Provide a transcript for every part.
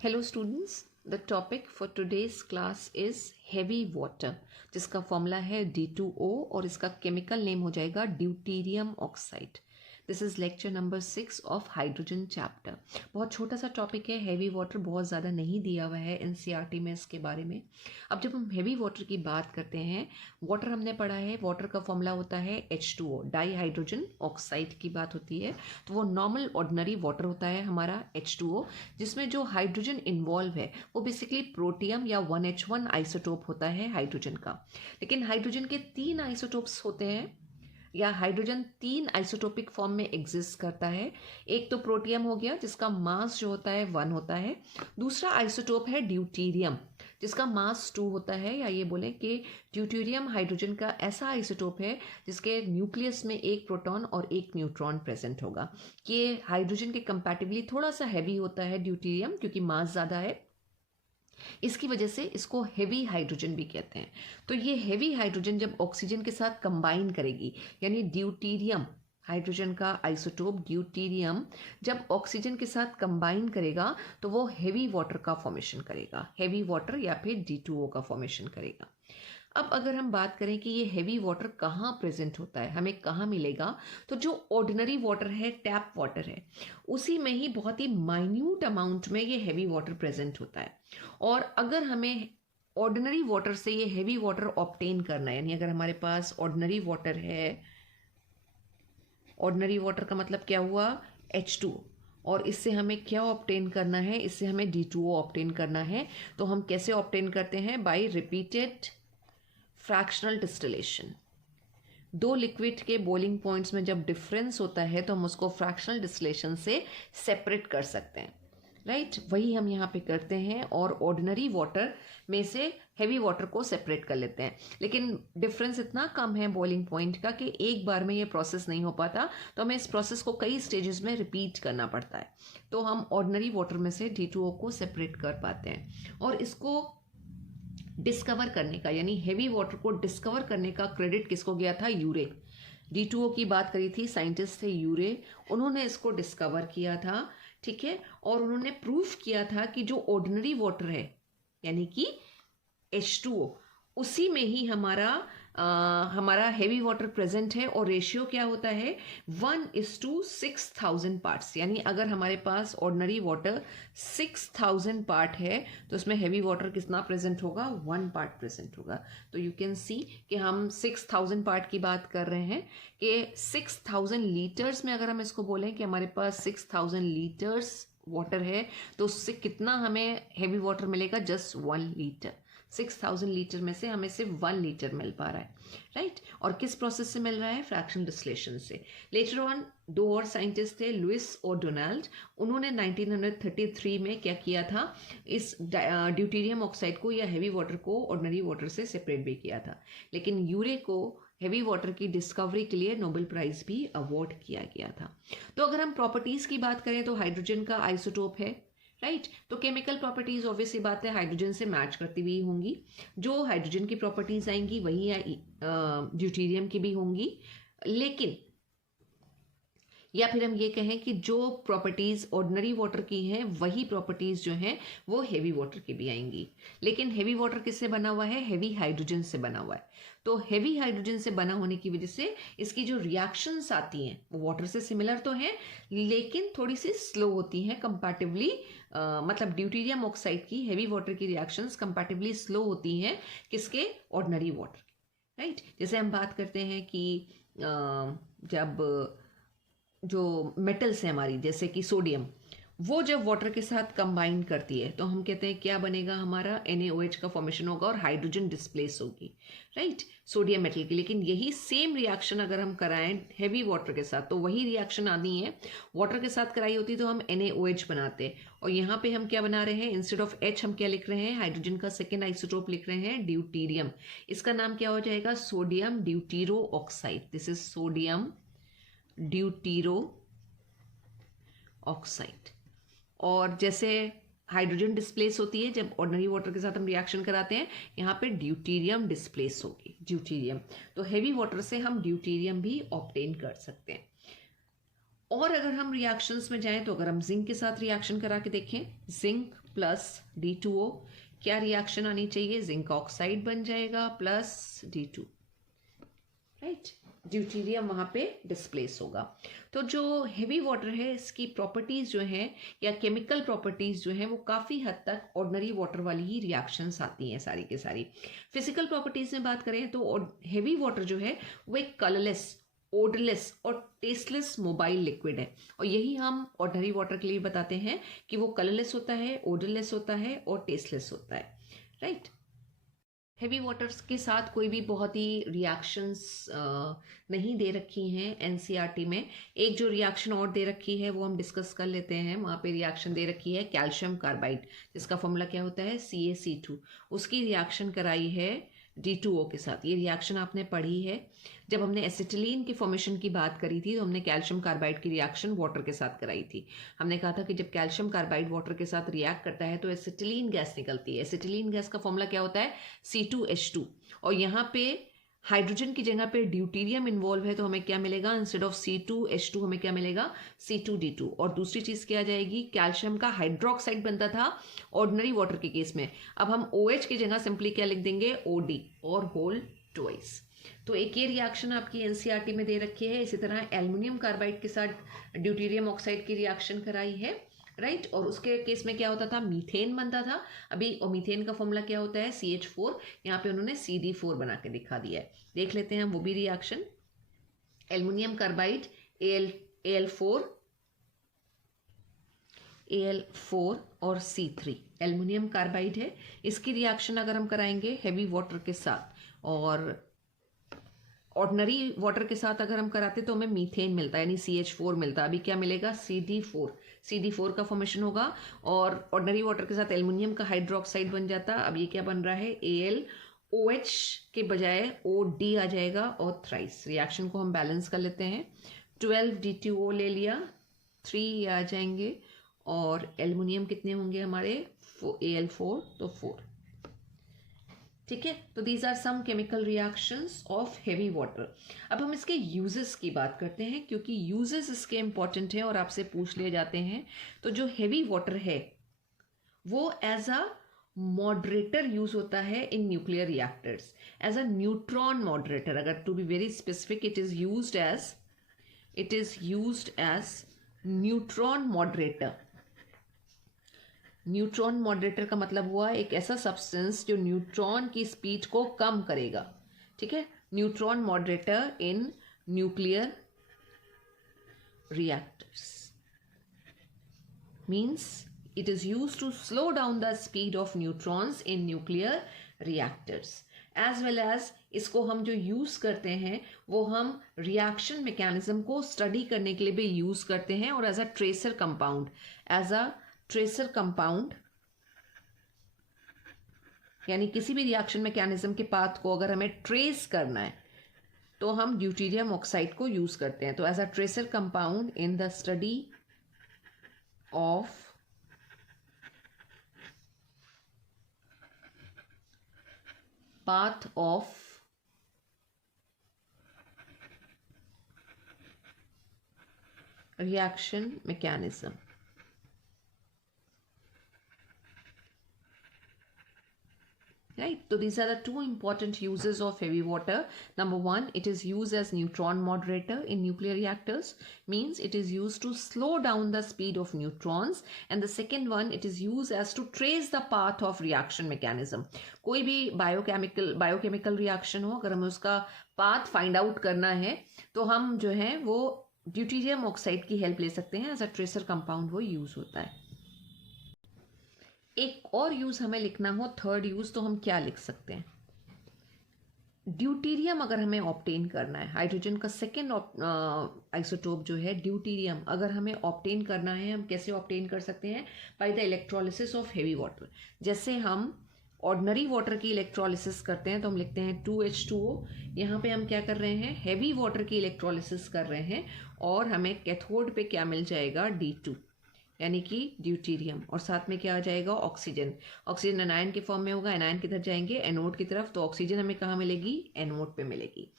Hello students, the topic for today's class is heavy water जिसका formula है D2O और इसका केमिकल नेम हो जाएगा deuterium oxide. This is lecture number 6 of hydrogen chapter. बहुत छोटा सा टॉपिक है, हैवी वाटर बहुत ज़्यादा नहीं दिया हुआ है एनसीईआरटी में इसके बारे में। अब जब हम हैवी वाटर की बात करते हैं, वाटर हमने पढ़ा है, वाटर का फॉर्मूला होता है H2O, डाई हाइड्रोजन ऑक्साइड की बात होती है। तो वो नॉर्मल ऑर्डिनरी वाटर होता है हमारा H2O, जिसमें जो हाइड्रोजन इन्वॉल्व है वो बेसिकली प्रोटियम या 1H1 आइसोटोप होता है हाइड्रोजन का। लेकिन हाइड्रोजन के 3 आइसोटोप्स होते हैं या हाइड्रोजन 3 आइसोटोपिक फॉर्म में एग्जिस्ट करता है। एक तो प्रोटियम हो गया जिसका मास जो होता है 1 होता है। दूसरा आइसोटोप है ड्यूटीरियम जिसका मास 2 होता है, या ये बोलें कि ड्यूटीरियम हाइड्रोजन का ऐसा आइसोटोप है जिसके न्यूक्लियस में एक प्रोटॉन और एक न्यूट्रॉन प्रेजेंट होगा। ये हाइड्रोजन के कंपैरेटिवली थोड़ा सा हैवी होता है ड्यूटीरियम, क्योंकि मास ज़्यादा है, इसकी वजह से इसको हेवी हाइड्रोजन भी कहते हैं। तो ये हेवी हाइड्रोजन जब ऑक्सीजन के साथ कंबाइन करेगी, यानी ड्यूटीरियम हाइड्रोजन का आइसोटोप ड्यूटीरियम जब ऑक्सीजन के साथ कंबाइन करेगा तो वो हेवी वाटर का फॉर्मेशन करेगा, हेवी वाटर या फिर D2O का फॉर्मेशन करेगा। अब अगर हम बात करें कि ये हेवी वाटर कहाँ प्रेजेंट होता है, हमें कहाँ मिलेगा, तो जो ऑर्डिनरी वाटर है, टैप वाटर है, उसी में ही बहुत ही माइन्यूट अमाउंट में ये हेवी वाटर प्रेजेंट होता है। और अगर हमें ऑर्डिनरी वाटर से ये हेवी वाटर ऑब्टेन करना है, यानी अगर हमारे पास ऑर्डिनरी वाटर है, ऑर्डिनरी वाटर का मतलब क्या हुआ, H2, और इससे हमें क्या ऑब्टेन करना है, इससे हमें D2O ऑब्टेन करना है। तो हम कैसे ऑब्टेन करते हैं, बाय रिपीटेड फ्रैक्शनल डिस्टिलेशन। दो लिक्विड के बॉइलिंग पॉइंट्स में जब डिफरेंस होता है तो हम उसको फ्रैक्शनल डिस्टिलेशन से सेपरेट कर सकते हैं, राइट। वही हम यहाँ पे करते हैं और ऑर्डिनरी वाटर में से हैवी वाटर को सेपरेट कर लेते हैं। लेकिन डिफरेंस इतना कम है बॉइलिंग पॉइंट का कि एक बार में ये प्रोसेस नहीं हो पाता, तो हमें इस प्रोसेस को कई स्टेजेस में रिपीट करना पड़ता है। तो हम ऑर्डिनरी वाटर में से D2O को सेपरेट कर पाते हैं। और इसको डिस्कवर करने का, यानी हेवी वाटर को डिस्कवर करने का क्रेडिट किसको गया था, यूरे। D2O की बात करी थी, साइंटिस्ट थे यूरे, उन्होंने इसको डिस्कवर किया था, ठीक है। और उन्होंने प्रूफ किया था कि जो ऑर्डिनरी वाटर है यानी कि H2O, उसी में ही हमारा हेवी वाटर प्रेजेंट है। और रेशियो क्या होता है, 1:6000 पार्ट्स। यानी अगर हमारे पास ऑर्डिनरी वाटर 6000 पार्ट है तो उसमें हेवी वाटर कितना प्रेजेंट होगा, 1 पार्ट प्रेजेंट होगा। तो यू कैन सी कि हम 6000 पार्ट की बात कर रहे हैं कि 6000 लीटर्स में अगर हम इसको बोलें कि हमारे पास 6000 लीटर्स वाटर है तो उससे कितना हमें हेवी वाटर मिलेगा, जस्ट 1 लीटर। 6000 लीटर में से हमें सिर्फ 1 लीटर मिल पा रहा है, राइट। और किस प्रोसेस से मिल रहा है, फ्रैक्शनल डिस्टिलेशन से। लेटर ऑन 2 और साइंटिस्ट थे, लुइस और डोनाल्ड, उन्होंने 1933 में क्या किया था, इस ड्यूटीरियम ऑक्साइड को या हेवी वाटर को ऑर्डिनरी वाटर से सेपरेट भी किया था। लेकिन यूरे को हेवी वाटर की डिस्कवरी के लिए नोबेल प्राइज भी अवार्ड किया गया था। तो अगर हम प्रॉपर्टीज की बात करें तो हाइड्रोजन का आइसोटोप है, राइट। तो केमिकल प्रॉपर्टीज ऑब्वियसली बात है हाइड्रोजन से मैच करती हुई होंगी। जो हाइड्रोजन की प्रॉपर्टीज आएंगी वही ड्यूटीरियम की भी होंगी। लेकिन या फिर हम ये कहें कि जो प्रॉपर्टीज ऑर्डिनरी वाटर की हैं वही प्रॉपर्टीज जो हैं वो हेवी वाटर की भी आएंगी। लेकिन हेवी वाटर किससे बना हुआ है, हेवी हाइड्रोजन से बना हुआ है। तो हेवी हाइड्रोजन से बना होने की वजह से इसकी जो रिएक्शंस आती हैं वो वाटर से सिमिलर तो हैं लेकिन थोड़ी सी स्लो होती हैं कंपैरेटिवली। मतलब ड्यूटीरियम ऑक्साइड की हेवी वाटर की रिएक्शंस कंपैरेटिवली स्लो होती हैं किसके, ऑर्डिनरी वाटर, राइट। जैसे हम बात करते हैं कि जब जो मेटल्स हैं हमारी, जैसे कि सोडियम, वो जब वाटर के साथ कंबाइन करती है तो हम कहते हैं क्या बनेगा, हमारा NaOH का फॉर्मेशन होगा और हाइड्रोजन डिस्प्लेस होगी, राइट, सोडियम मेटल की। लेकिन यही सेम रिएक्शन अगर हम कराएं हेवी वाटर के साथ तो वही रिएक्शन आनी है, वाटर के साथ कराई होती तो हम NaOH बनाते हैं। और यहाँ पे हम क्या बना रहे हैं, इंस्टेड ऑफ H हम क्या लिख रहे हैं, हाइड्रोजन का सेकेंड आइसोटोप लिख रहे हैं ड्यूटीरियम। इसका नाम क्या हो जाएगा, sodium deuteroxide. This is sodium deuteroxide. और जैसे हाइड्रोजन डिस्प्लेस होती है जब ऑर्डिनरी वाटर के साथ हम रिएक्शन कराते हैं, यहाँ पे ड्यूटीरियम डिस्प्लेस होगी, ड्यूटीरियम। तो हेवी वाटर से हम ड्यूटीरियम भी ऑब्टेन कर सकते हैं। और अगर हम रिएक्शंस में जाएं तो अगर हम जिंक के साथ रिएक्शन करा के देखें, जिंक प्लस D2O, क्या रिएक्शन आनी चाहिए? जिंक ऑक्साइड बन जाएगा प्लस D2, राइट। ड्यूटीरियम वहां पे डिस्प्लेस होगा। तो जो हेवी वाटर है इसकी प्रॉपर्टीज जो है या केमिकल प्रॉपर्टीज जो है वो काफी हद तक ऑर्डिनरी वाटर वाली ही रिएक्शंस आती हैं सारी के सारी। फिजिकल प्रॉपर्टीज में बात करें तो हेवी वाटर जो है वो एक कलरलेस, ओडरलेस और टेस्टलेस मोबाइल लिक्विड है, और यही हम ऑर्डिनरी वाटर के लिए बताते हैं कि वो कलरलेस होता है, ओडरलेस होता है और टेस्टलेस होता है, राइट। हेवी वाटर्स के साथ कोई भी बहुत ही रिएक्शंस नहीं दे रखी हैं एनसीईआरटी में। एक जो रिएक्शन और दे रखी है वो हम डिस्कस कर लेते हैं। वहाँ पे रिएक्शन दे रखी है कैल्शियम कार्बाइड, जिसका फॉर्मूला क्या होता है? CaC2। उसकी रिएक्शन कराई है D2O के साथ। ये रिएक्शन आपने पढ़ी है। जब हमने एसिटिलीन की फॉर्मेशन की बात करी थी तो हमने कैल्शियम कार्बाइड की रिएक्शन वाटर के साथ कराई थी। हमने कहा था कि जब कैल्शियम कार्बाइड वाटर के साथ रिएक्ट करता है तो एसिटिलीन गैस निकलती है। एसिटिलीन गैस का फॉर्मूला क्या होता है? C2H2। और यहाँ पे हाइड्रोजन की जगह पे ड्यूटीरियम इन्वॉल्व है तो हमें क्या मिलेगा? इंस्टेड ऑफ C2H2 हमें क्या मिलेगा? C2D2। और दूसरी चीज क्या आ जाएगी? कैल्शियम का हाइड्रोक्साइड बनता था ऑर्डिनरी वाटर के केस में, अब हम OH की जगह सिंपली क्या लिख देंगे? OD, और होल ट्वाइस। तो एक ये रिएक्शन आपकी एनसीईआरटी में दे रखी है। इसी तरह एल्युमिनियम कार्बाइड के साथ ड्यूटीरियम ऑक्साइड की रिएक्शन कराई है, राइट। और उसके केस में क्या होता था? मीथेन बनता था अभी, और मीथेन का फॉर्मूला क्या होता है? CH4। यहाँ पे उन्होंने CD4 बना के दिखा दिया है, देख लेते हैं हम वो भी रिएक्शन। एल्युमिनियम कार्बाइड Al4 और C3 एल्युमिनियम कार्बाइड है। इसकी रिएक्शन अगर हम कराएंगे हैवी वाटर के साथ और ऑर्डिनरी वाटर के साथ अगर हम कराते तो हमें मीथेन मिलता है, यानी CH4 मिलता है। अभी क्या मिलेगा? CD4 का फॉर्मेशन होगा, और ऑर्डिनरी वाटर के साथ एल्युमिनियम का हाइड्रोक्साइड बन जाता। अब ये क्या बन रहा है? AlOH के बजाय OD आ जाएगा और थ्राइस। रिएक्शन को हम बैलेंस कर लेते हैं। 12D2O ले लिया, 3 आ जाएंगे, और एल्युमिनियम कितने होंगे हमारे? Al4, तो 4, ठीक है। तो these are some chemical reactions of heavy water. अब हम इसके यूजेस की बात करते हैं, क्योंकि यूजेस इसके इंपॉर्टेंट हैं और आपसे पूछ लिए जाते हैं। तो जो हेवी वाटर है वो एज अ मॉडरेटर यूज होता है in nuclear reactors, as a neutron moderator. अगर to be very specific, it is used as neutron moderator. Neutron moderator का मतलब हुआ एक ऐसा सब्सटेंस जो न्यूट्रॉन की स्पीड को कम करेगा, ठीक है। Neutron moderator in nuclear reactors means it is used to slow down the speed of neutrons in nuclear reactors, as well as इसको हम जो यूज करते हैं वो हम रिएक्शन मैकेनिज्म को स्टडी करने के लिए भी यूज करते हैं, और एज अ ट्रेसर कंपाउंड, यानी किसी भी रिएक्शन मैकेनिज्म के पाथ को अगर हमें ट्रेस करना है तो हम ड्यूटीरियम ऑक्साइड को यूज करते हैं। तो as a tracer compound in the study of path of reaction mechanism. Right, so these are the two important uses of heavy water. Number one, it is used as neutron moderator in nuclear reactors, means it is used to slow down the speed of neutrons. And the second one, it is used as to trace the path of reaction mechanism. कोई भी biochemical reaction हो, अगर हमें उसका path find out करना है तो हम जो है वो ड्यूटीरियम ऑक्साइड की हेल्प ले सकते हैं। एज अ ट्रेसर कंपाउंड वो यूज होता है। एक और यूज हमें लिखना हो, थर्ड यूज, तो हम क्या लिख सकते हैं? ड्यूटीरियम अगर हमें ऑब्टेन करना है, हाइड्रोजन का सेकेंड आइसोटोप जो है ड्यूटीरियम, अगर हमें ऑब्टेन करना है, हम कैसे ऑब्टेन कर सकते हैं? By the electrolysis of heavy water. जैसे हम ऑर्डिनरी वाटर की इलेक्ट्रोलिसिस करते हैं तो हम लिखते हैं 2H2O। यहाँ पे हम क्या कर रहे हैं? हैवी वाटर की इलेक्ट्रोलिसिस कर रहे हैं, और हमें कैथोड पे क्या मिल जाएगा? D2, यानी कि ड्यूटीरियम, और साथ में क्या आ जाएगा? ऑक्सीजन। ऑक्सीजन एनायन के फॉर्म में होगा, एनायन किधर जाएंगे? एनोड की तरफ, तो ऑक्सीजन हमें कहाँ मिलेगी? एनोड पे मिलेगी।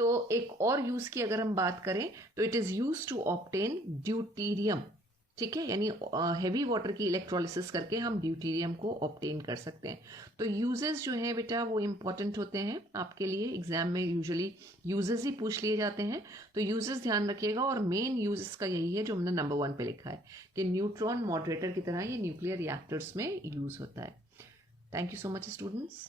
तो एक और यूज की अगर हम बात करें तो it is use to obtain deuterium, ठीक है, यानी हैवी वाटर की इलेक्ट्रोलिसिस करके हम ड्यूटीरियम को ऑब्टेन कर सकते हैं। तो यूजेस जो है बेटा वो इंपॉर्टेंट होते हैं आपके लिए, एग्जाम में यूजुअली यूजेस ही पूछ लिए जाते हैं, तो यूजेस ध्यान रखिएगा। और मेन यूज इसका यही है जो हमने नंबर 1 पे लिखा है कि न्यूट्रॉन मॉडरेटर की तरह ये न्यूक्लियर रिएक्टर्स में यूज होता है। Thank you so much students.